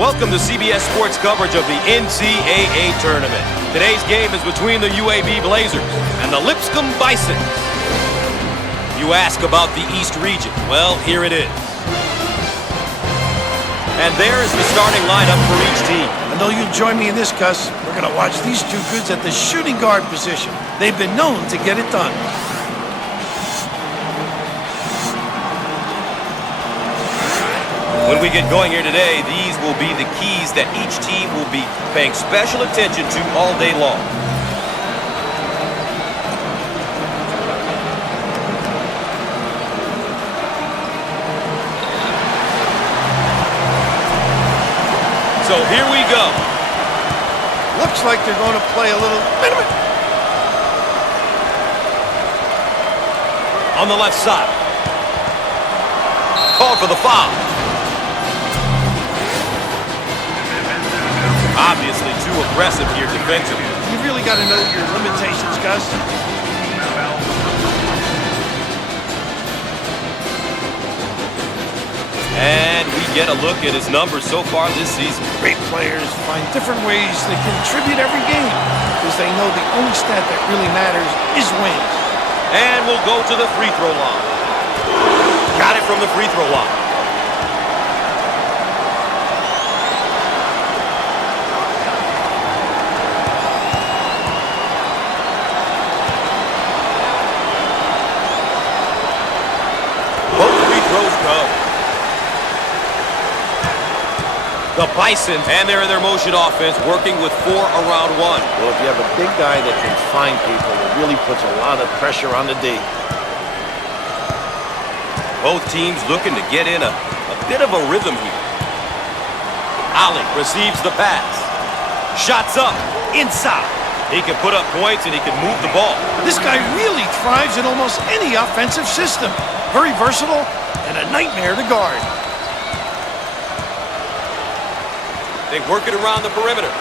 Welcome to CBS Sports coverage of the NCAA tournament. Today's game is between the UAB Blazers and the Lipscomb Bisons. You ask about the East region. Well, here it is. And there is the starting lineup for each team. I know you'll join me in this, Gus. We're going to watch these two goods at the shooting guard position. They've been known to get it done. When we get going here today, these will be the keys that each team will be paying special attention to all day long. So here we go. Looks like they're going to play a little... Wait a minute. On the left side. Called for the foul. Obviously too aggressive here defensively. You really got to know your limitations, Gus. And we get a look at his numbers so far this season. Great players find different ways to contribute every game because they know the only stat that really matters is wins. And we'll go to the free throw line. Got it from the free throw line. The Bisons, and they're in their motion offense, working with 4 around 1. Well, if you have a big guy that can find people, it really puts a lot of pressure on the D. Both teams looking to get in a bit of a rhythm here. Ali receives the pass. Shots up, inside. He can put up points and he can move the ball. This guy really thrives in almost any offensive system. Very versatile and a nightmare to guard. They work it around the perimeter.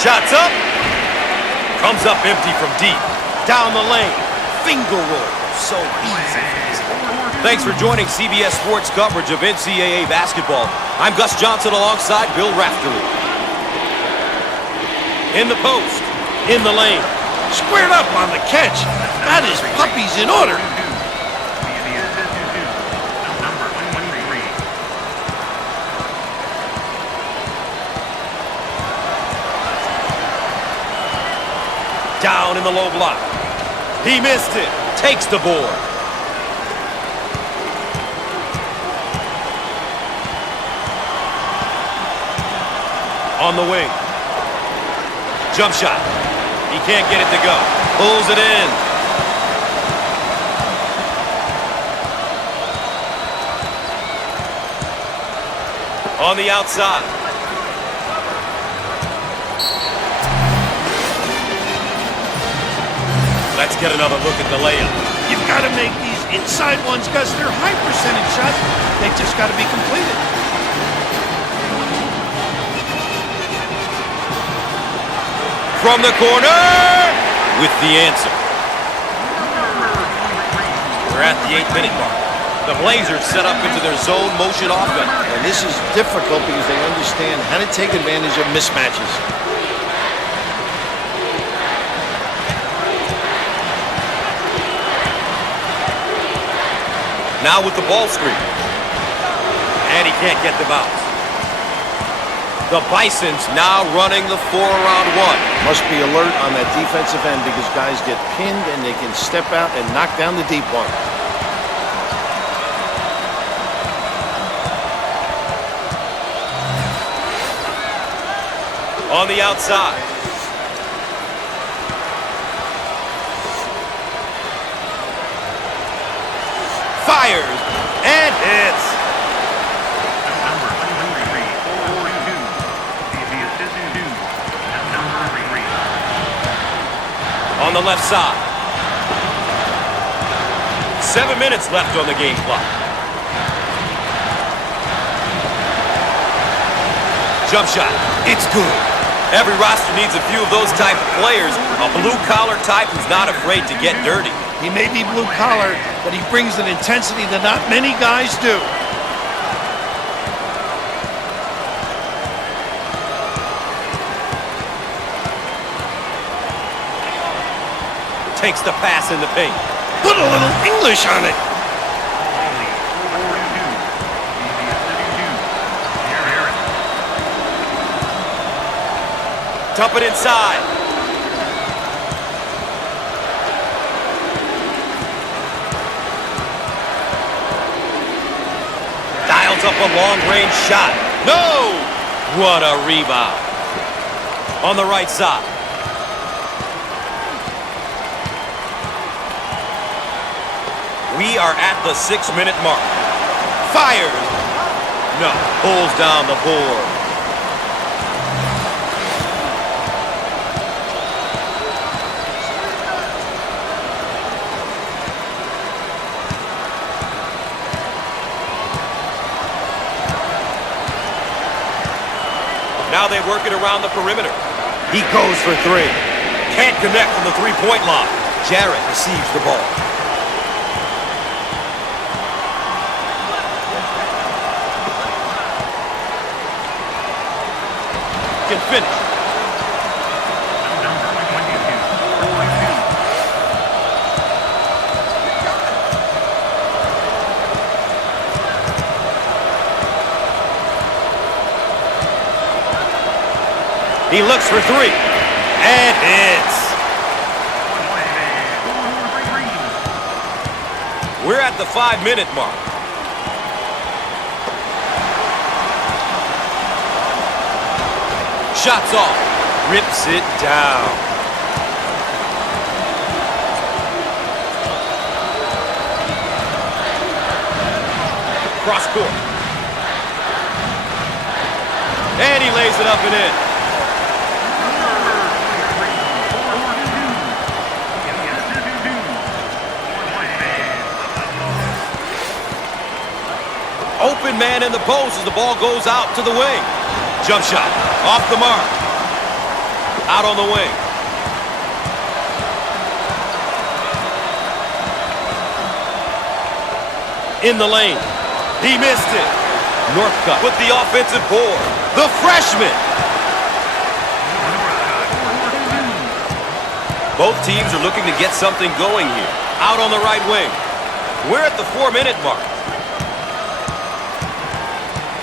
Shots up. Comes up empty from deep. Down the lane. Finger roll. So easy. Thanks for joining CBS Sports coverage of NCAA basketball. I'm Gus Johnson alongside Bill Raftery. In the post. In the lane. Squared up on the catch. That is puppies in order. Down in the low block. He missed it. Takes the board. On the wing. Jump shot. He can't get it to go. Pulls it in. On the outside. Let's get another look at the layup. You've got to make these inside ones, Gus. They're high percentage shots. They've just got to be completed. From the corner with the answer. We're at the 8-minute mark. The Blazers set up into their zone motion offense. And this is difficult because they understand how to take advantage of mismatches. Now with the ball screen. And he can't get the bounce. The Bisons now running the 4 around 1. Must be alert on that defensive end because guys get pinned and they can step out and knock down the deep one. On the outside. Fires and hits. On the left side. 7 minutes left on the game clock. Jump shot. It's good. Every roster needs a few of those type of players. A blue-collar type who's not afraid to get dirty. He may be blue-collar, but he brings an intensity that not many guys do. Takes the pass in the paint. Put a little English on it. Dump it inside. Dials up a long-range shot. No! What a rebound. On the right side. We are at the 6-minute mark. Fires. No. Pulls down the board. Now they work it around the perimeter. He goes for three. Can't connect from the three-point line. Jarrett receives the ball. Can finish. He looks for three and hits. We're at the 5-minute mark. Shots off. Rips it down. Cross court. And he lays it up and in. Open man in the post as the ball goes out to the wing. Jump shot. Off the mark. Out on the wing. In the lane. He missed it. Northcutt with the offensive board. The freshman. Both teams are looking to get something going here. Out on the right wing. We're at the 4-minute mark.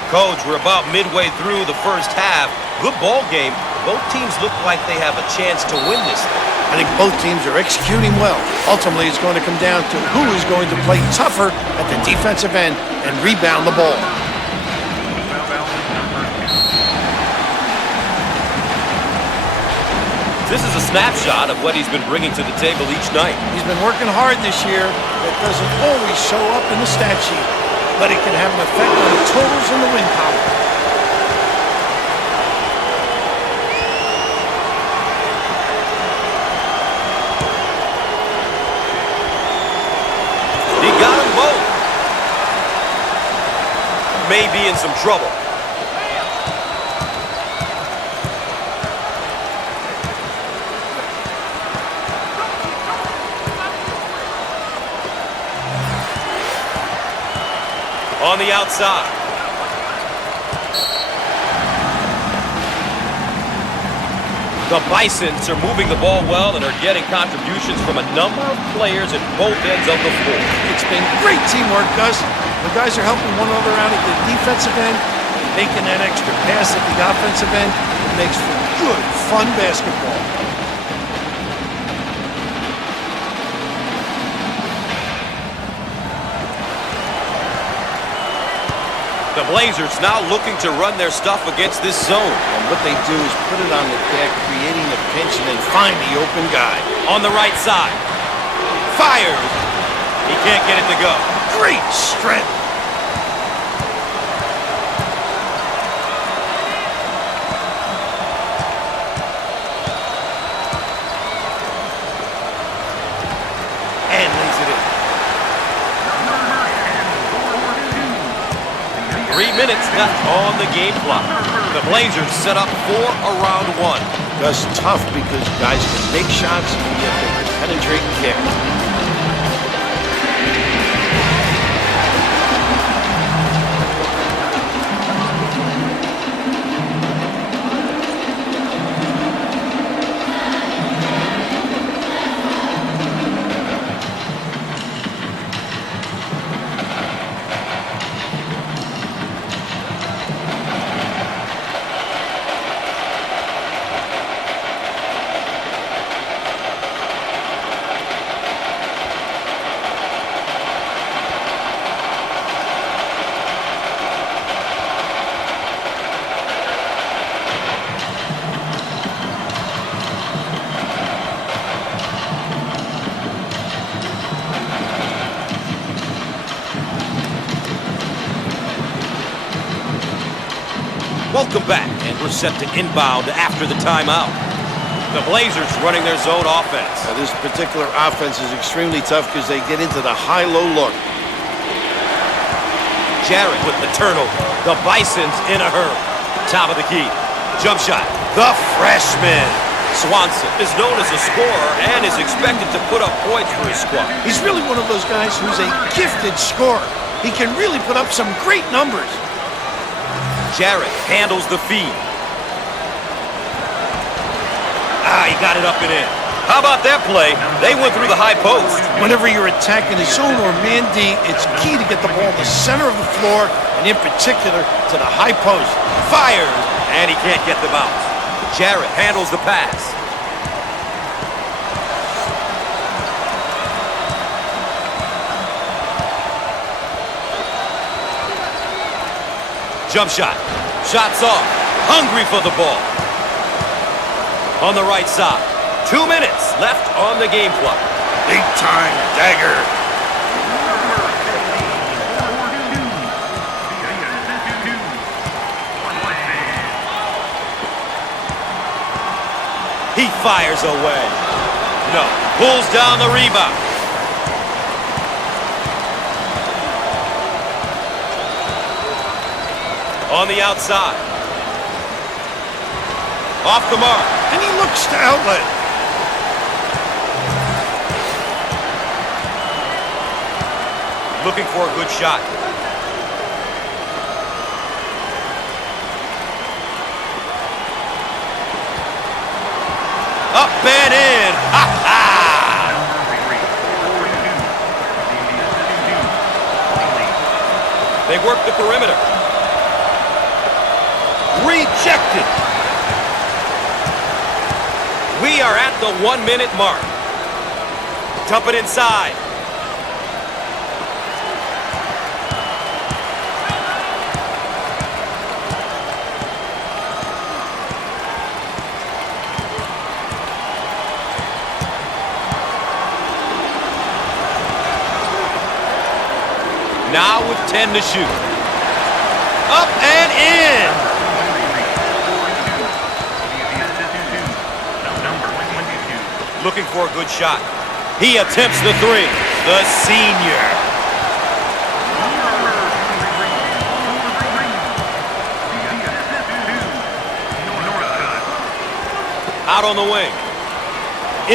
Coach, we're about midway through the first half. Good ball game. Both teams look like they have a chance to win this thing. I think both teams are executing well. Ultimately, it's going to come down to who is going to play tougher at the defensive end and rebound the ball. This is a snapshot of what he's been bringing to the table each night. He's been working hard this year. That doesn't always show up in the stat sheet, but it can have an effect on the totals and the win column. He got them both. May be in some trouble. On the outside. The Bisons are moving the ball well and are getting contributions from a number of players at both ends of the floor. It's been great teamwork, Gus. The guys are helping one another out at the defensive end, making that extra pass at the offensive end. It makes for good, fun basketball. The Blazers now looking to run their stuff against this zone. And what they do is put it on the deck, creating a pinch, and then find the open guy. On the right side. Fires. He can't get it to go. Great strength. And lays it in. 3 minutes left on the game clock. The Blazers set up for a round one. Gus, tough because guys can make shots and yet they can penetrate and kick. Welcome back, and we're set to inbound after the timeout. The Blazers running their zone offense. Now, this particular offense is extremely tough because they get into the high-low look. Jarrett with the turnover. The Bison's in a hurry. Top of the key. Jump shot. The freshman. Swanson is known as a scorer and is expected to put up points for his squad. He's really one of those guys who's a gifted scorer. He can really put up some great numbers. Jarrett handles the feed. He got it up and in. How about that play? They went through the high post. Whenever you're attacking a zone or man D, it's key to get the ball in the center of the floor, and in particular, to the high post. Fires, and he can't get the bounce. Jarrett handles the pass. Jump shot. Shots off. Hungry for the ball. On the right side. 2 minutes left on the game clock. Big time dagger. He fires away. No. Pulls down the rebound. On the outside. Off the mark. And he looks to outlet. Looking for a good shot. Up and in. Ha ha! They work the perimeter. Rejected. We are at the 1 minute mark. Dump it inside. Now with 10 to shoot. Up and in. Looking for a good shot. He attempts the three. The senior. Out on the wing.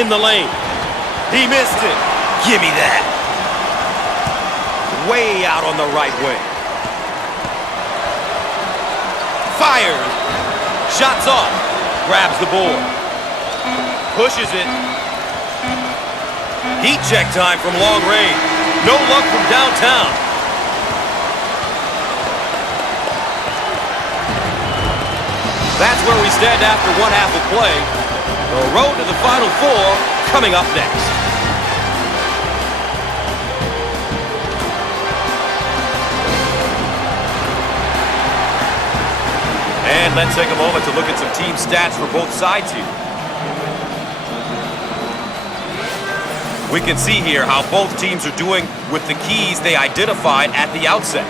In the lane. He missed it. Give me that. Way out on the right wing. Fires. Shots off. Grabs the board. Pushes it. Heat check time from long range. No luck from downtown. That's where we stand after one half of play. The road to the Final Four coming up next. And let's take a moment to look at some team stats for both sides here. We can see here how both teams are doing with the keys they identified at the outset.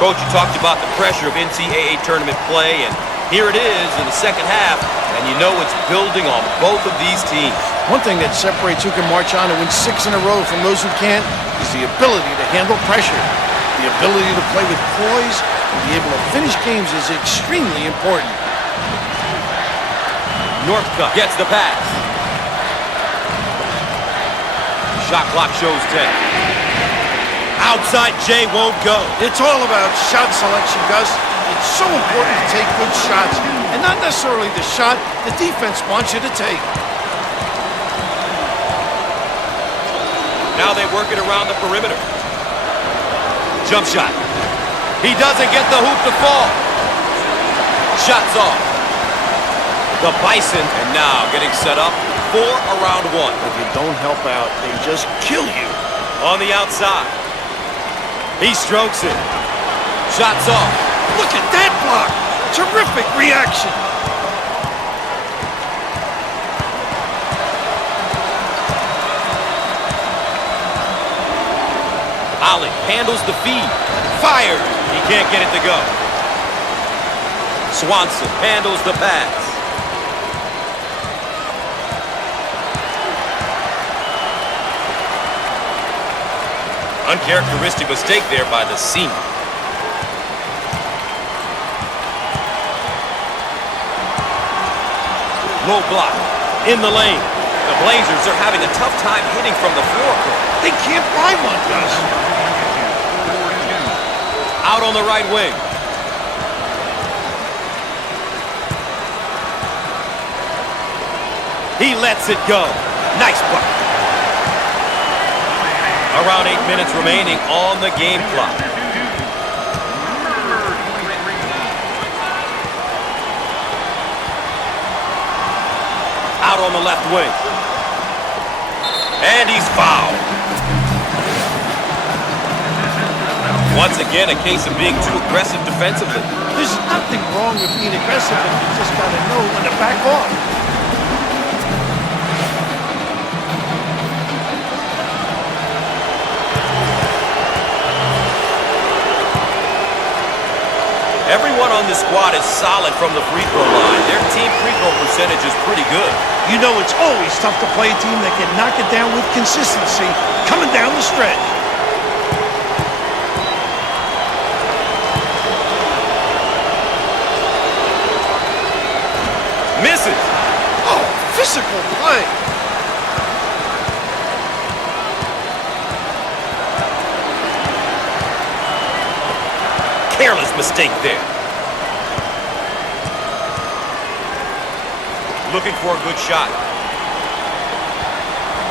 Coach, you talked about the pressure of NCAA tournament play, and here it is in the second half, and you know it's building on both of these teams. One thing that separates who can march on and win 6 in a row from those who can't is the ability to handle pressure. The ability to play with poise and be able to finish games is extremely important. Northcutt gets the pass. Shot clock shows 10. Outside J won't go. It's all about shot selection, Gus. It's so important to take good shots, and not necessarily the shot the defense wants you to take. Now they work it around the perimeter. Jump shot. He doesn't get the hoop to fall. Shots off. The Bison, and now getting set up for a round one. If you don't help out, they just kill you. On the outside. He strokes it. Shots off. Look at that block. Terrific reaction. Ollie handles the feed. Fires. He can't get it to go. Swanson handles the pass. Uncharacteristic mistake there by the senior. Low block. In the lane. The Blazers are having a tough time hitting from the floor. They can't find one, Gus. Out on the right wing. He lets it go. Nice bucket. Around 8 minutes remaining on the game clock. Out on the left wing. And he's fouled. Once again, a case of being too aggressive defensively. There's nothing wrong with being aggressive, but you just got to know when to back off. Everyone on this squad is solid from the free throw line. Their team free throw percentage is pretty good. You know it's always tough to play a team that can knock it down with consistency coming down the stretch. Misses. Oh, physical play. Careless mistake there. Looking for a good shot.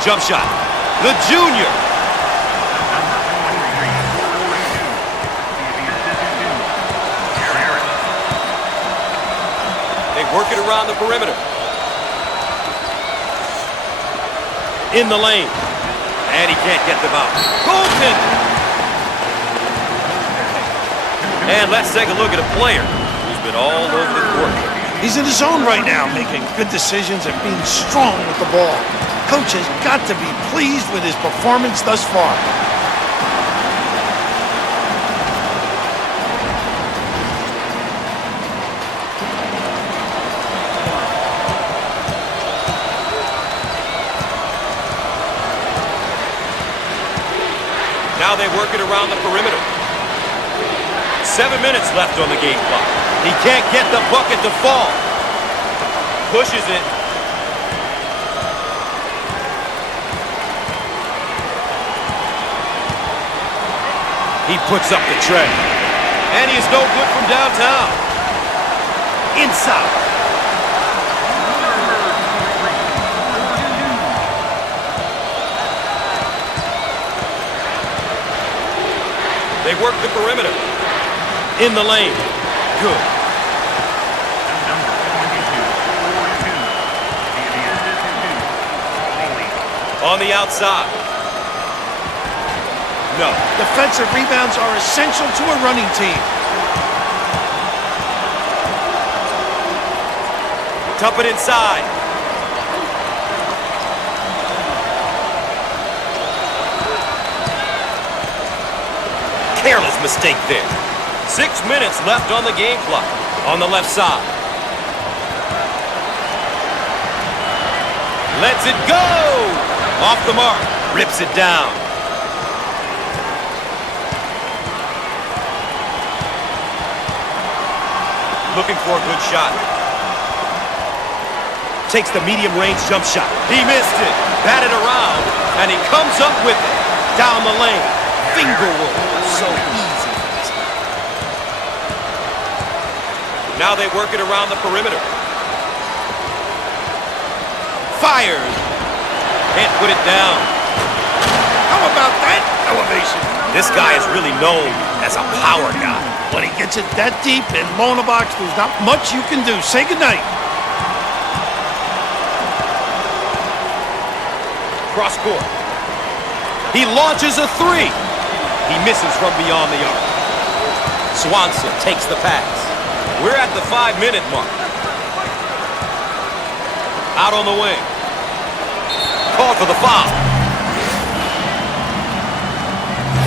Jump shot. The junior. They work it around the perimeter. In the lane. And he can't get them out. Goaltender. And let's take a look at a player who's been all over the court. He's in his zone right now, making good decisions and being strong with the ball. Coach has got to be pleased with his performance thus far. Now they work it around the perimeter. 7 minutes left on the game clock. He can't get the bucket to fall. Pushes it. He puts up the tray. And he's no good from downtown. Inside. They work the perimeter. In the lane. Good. On the outside. No. Defensive rebounds are essential to a running team. Dump it inside. Careless mistake there. 6 minutes left on the game clock. On the left side. Lets it go! Off the mark. Rips it down. Looking for a good shot. Takes the medium-range jump shot. He missed it. Batted around, and he comes up with it. Down the lane. Finger roll. So easy for this guy. Now they work it around the perimeter. Fires. Can't put it down. How about that elevation? This guy is really known as a power guy. When he gets it that deep and low in the box, there's not much you can do. Say goodnight. Cross court. He launches a three. He misses from beyond the arc. Swanson takes the pass. We're at the 5-minute mark. Out on the wing. Called for the foul.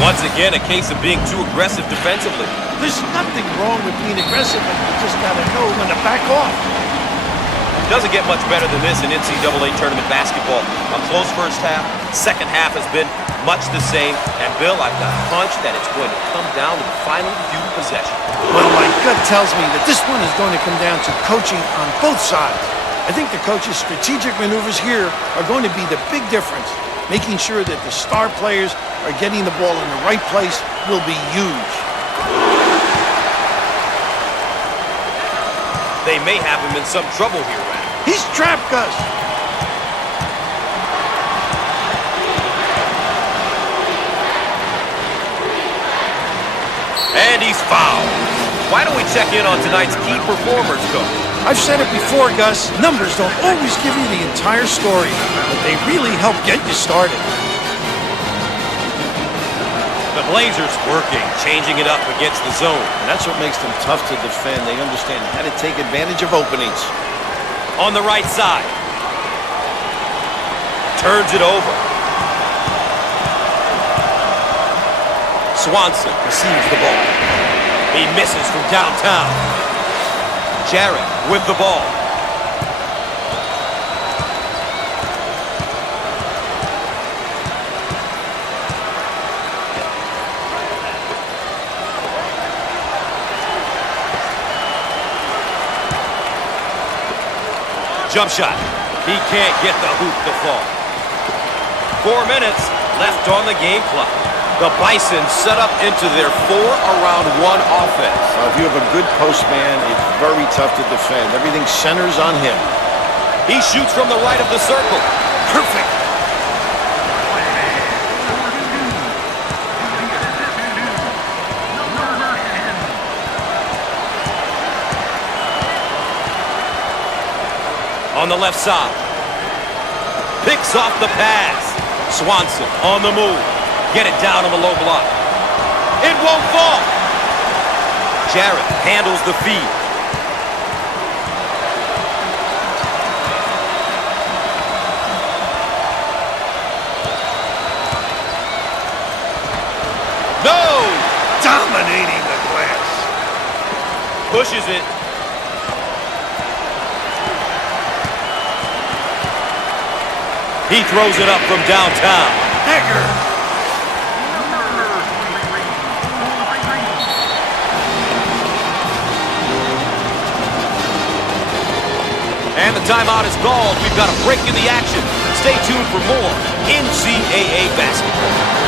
Once again, a case of being too aggressive defensively. There's nothing wrong with being aggressive, but you just gotta know when to back off. Doesn't get much better than this in NCAA tournament basketball. A close first half. Second half has been much the same. And Bill, I've got a hunch that it's going to come down to the final few possessions. Well, my gut tells me that this one is going to come down to coaching on both sides. I think the coach's strategic maneuvers here are going to be the big difference. Making sure that the star players are getting the ball in the right place will be huge. They may have him in some trouble here, Rad. He's trapped, Gus. And he's fouled. Why don't we check in on tonight's key performers, Coach? I've said it before, Gus. Numbers don't always give you the entire story, but they really help get you started. The Blazers working, changing it up against the zone. And that's what makes them tough to defend. They understand how to take advantage of openings. On the right side. Turns it over. Swanson receives the ball. He misses from downtown. Jarrett with the ball. Jump shot. He can't get the hoop to fall. 4 minutes left on the game clock. The Bison set up into their 4-around-1 offense. If you have a good post man, it's very tough to defend. Everything centers on him. He shoots from the right of the circle. Perfect. On the left side. Picks off the pass. Swanson on the move. Get it down on the low block. It won't fall. Jarrett handles the feed. No! Dominating the glass. Pushes it. He throws it up from downtown. Dagger. And the timeout is called. We've got a break in the action. Stay tuned for more NCAA basketball.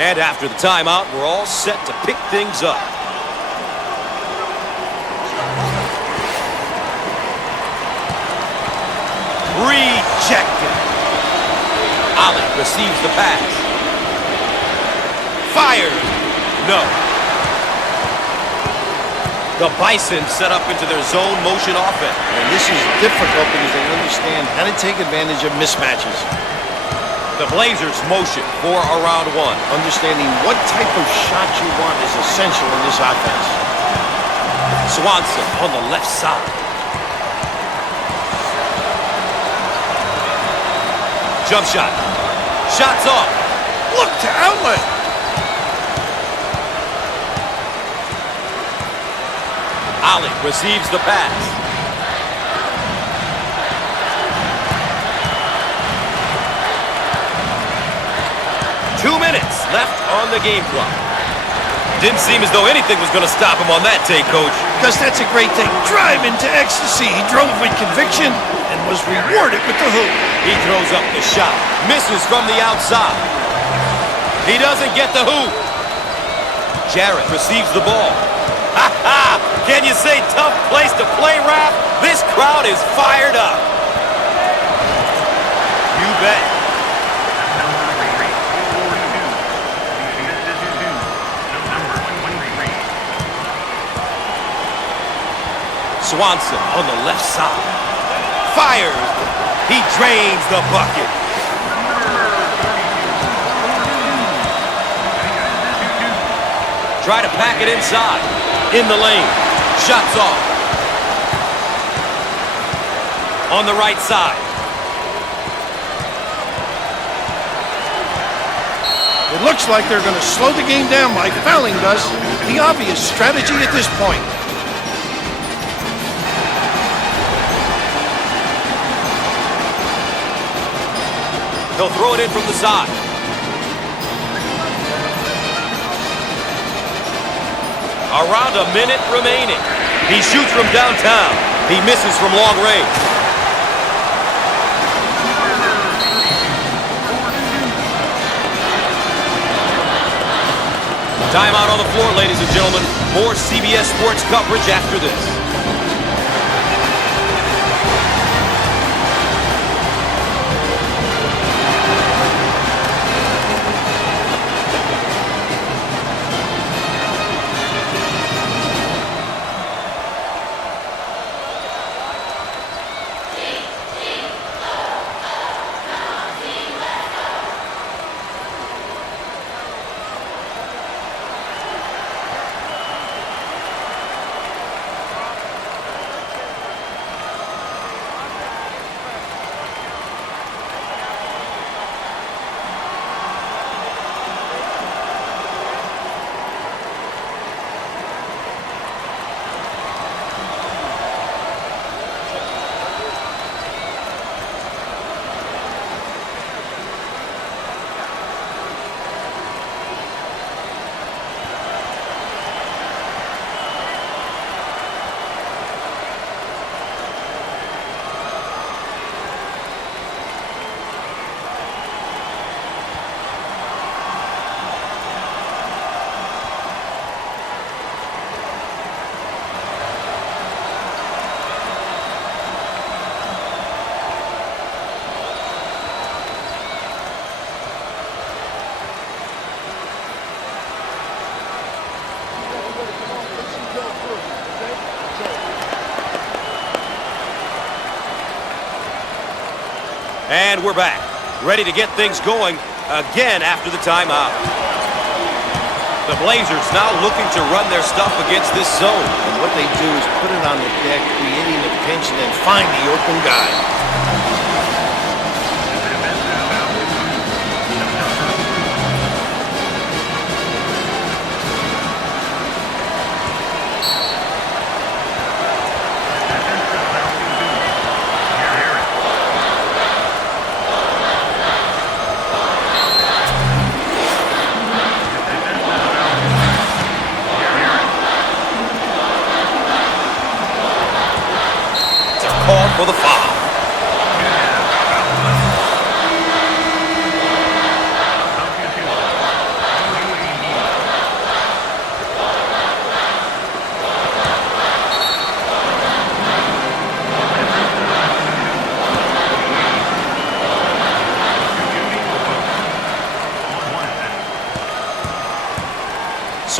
And after the timeout, we're all set to pick things up. Rejected. Ali receives the pass. Fired. No. The Bison set up into their zone motion offense. And this is difficult because they understand how to take advantage of mismatches. The Blazers motion for a round one. Understanding what type of shot you want is essential in this offense. Swanson on the left side. Jump shot. Shots off. Look to outlet. Ali receives the pass. 2 minutes left on the game clock. Didn't seem as though anything was going to stop him on that take, Coach. Because that's a great thing. Drive into ecstasy. He drove with conviction and was rewarded with the hoop. He throws up the shot. Misses from the outside. He doesn't get the hoop. Jarrett receives the ball. Ha-ha! Can you say tough place to play, Rap? This crowd is fired up. You bet. Swanson on the left side. Fires. He drains the bucket. Try to pack it inside. In the lane. Shots off. On the right side. It looks like they're going to slow the game down like fouling does. The obvious strategy at this point. He'll throw it in from the side. Around a minute remaining. He shoots from downtown. He misses from long range. Timeout on the floor, ladies and gentlemen. More CBS Sports coverage after this. And we're back, ready to get things going again after the timeout. The Blazers now looking to run their stuff against this zone. And what they do is put it on the deck, creating a pinch, and then find the open guy. For the foul.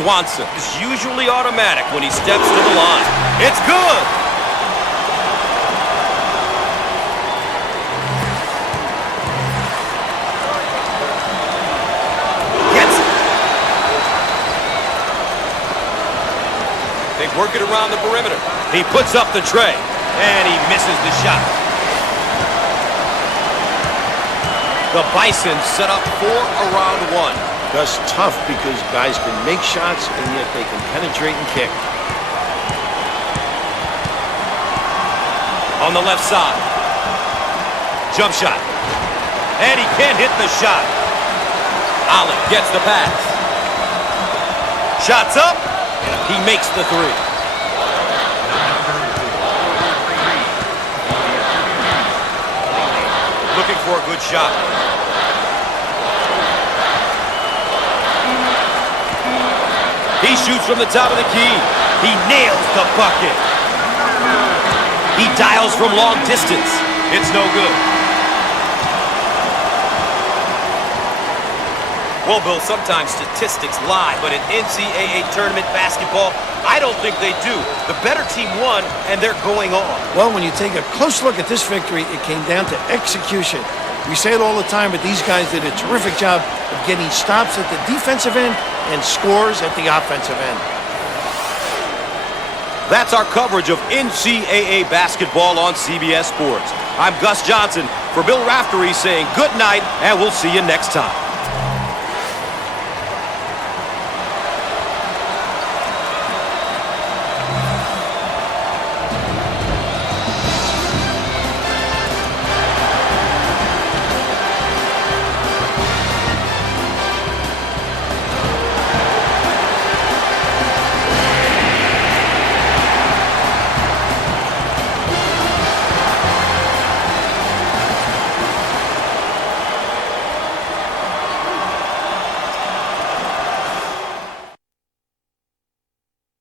Swanson is usually automatic when he steps to the line. It's good! Gets it. They work it around the perimeter. He puts up the tray, and he misses the shot. The Bison set up for a round one. That's tough because guys can make shots and yet they can penetrate and kick. On the left side. Jump shot. And he can't hit the shot. Allen gets the pass. Shots up. He makes the three. Looking for a good shot. He shoots from the top of the key. He nails the bucket. He dials from long distance. It's no good. Well, Bill, sometimes statistics lie, but in NCAA tournament basketball, I don't think they do. The better team won, and they're going on. Well, when you take a close look at this victory, it came down to execution. We say it all the time, but these guys did a terrific job of getting stops at the defensive end and scores at the offensive end. That's our coverage of NCAA basketball on CBS Sports. I'm Gus Johnson for Bill Raftery saying good night, and we'll see you next time.